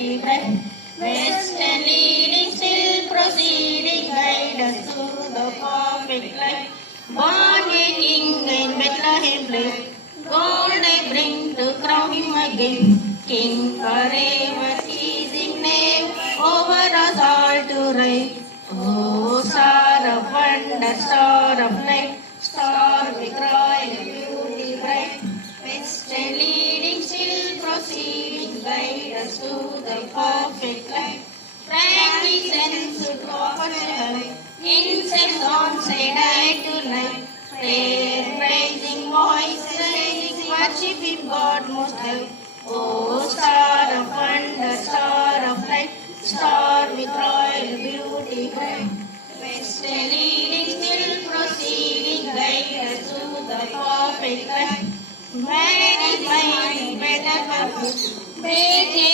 beauty bright. Western leading, still proceeding, guide us to the perfect light. Born a king in Bethlehem place, gold they bring to crown him again. King forever is his name, over us all to reign. Oh, star of wonder, star of light, star we cry, beauty bright. Western leading, still proceeding, guide us to the perfect light. Frankincense should offer high, incense on say night to night. Prayer, praising voice, raising, worshiping God most high. Oh, star of wonder, star of light, star